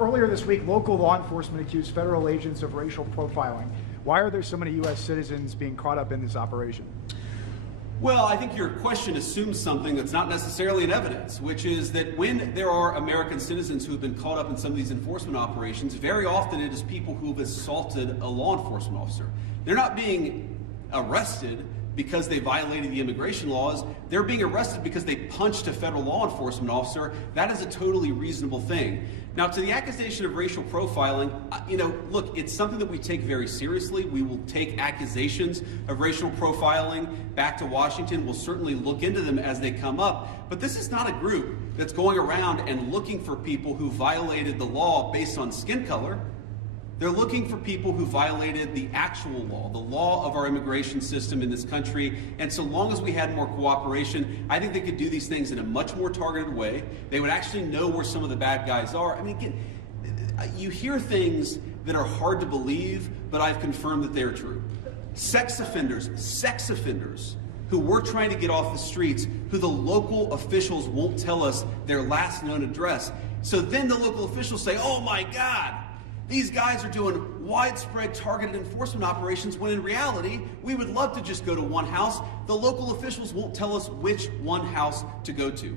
earlier this week, local law enforcement accused federal agents of racial profiling. Why are there so many U.S. citizens being caught up in this operation? Well, I think your question assumes something that's not necessarily in evidence, which is that when there are American citizens who have been caught up in some of these enforcement operations, very often it is people who have assaulted a law enforcement officer. They're not being arrested because they violated the immigration laws. They're being arrested because they punched a federal law enforcement officer. That is a totally reasonable thing. Now, to the accusation of racial profiling, look, it's something that we take very seriously. We will take accusations of racial profiling back to Washington. We'll certainly look into them as they come up. But this is not a group that's going around and looking for people who violated the law based on skin color. They're looking for people who violated the actual law, the law of our immigration system in this country. And so long as we had more cooperation, I think they could do these things in a much more targeted way. They would actually know where some of the bad guys are. I mean, again, you hear things that are hard to believe, but I've confirmed that they're true. Sex offenders who we're trying to get off the streets, who the local officials won't tell us their last known address. So then the local officials say, oh my God, these guys are doing widespread targeted enforcement operations, when in reality, we would love to just go to one house. The local officials won't tell us which one house to go to.